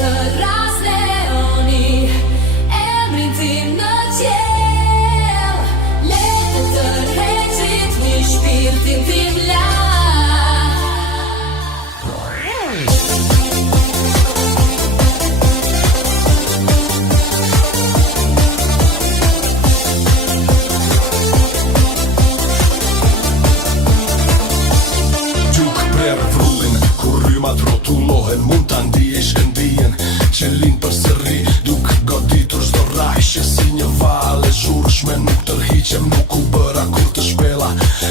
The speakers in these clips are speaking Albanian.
të ras leoni, emrin tim në qiell, le të tërheqit një shpirtin tim lart. Rotullohen, mund të ndijesh këndijen që linë për sëri, duke goditur zdo rajshë si një vale zhurshme, nuk tërhiqem, nuk u bëra kur të shpela,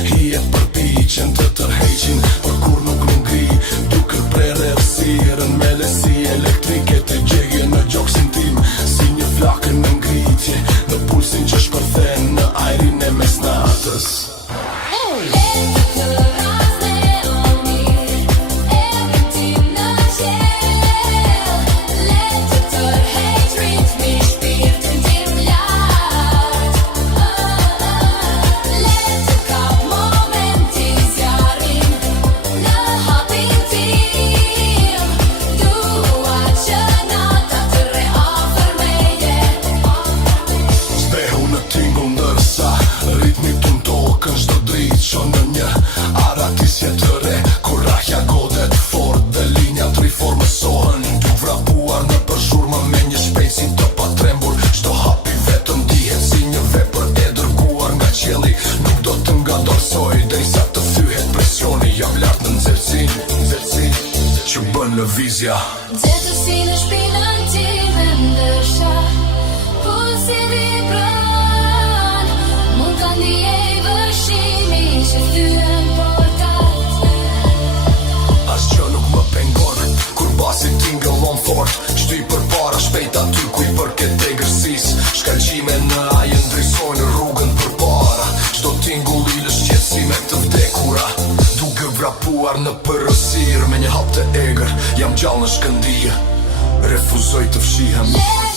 hije përpiqen të tërheqin, por kur nuk më ngri, duke prere rësirën me lesi elektrike të gjegje në gjoksin tim, si një flakën në ngritje, në pulsin që shpërthen në ajrin e mesnatës. Që bën lëvizja Gjetur si në shpinën time ndësha, pulsi vibron, mund të ndjej vëshimi që thyen portat. Asgjë nuk më pengon, kur basi tingëllon fort, qty për para shpejt aty ku i përket e gërsis, shkallqime në ajën drejsojnë rrugën për para, qdo tingull i lës qetësime të vdekura, duke vrapuar në përësir me një hap të egrë, jam gjallë në shkëndijë, refuzoj të fshihem.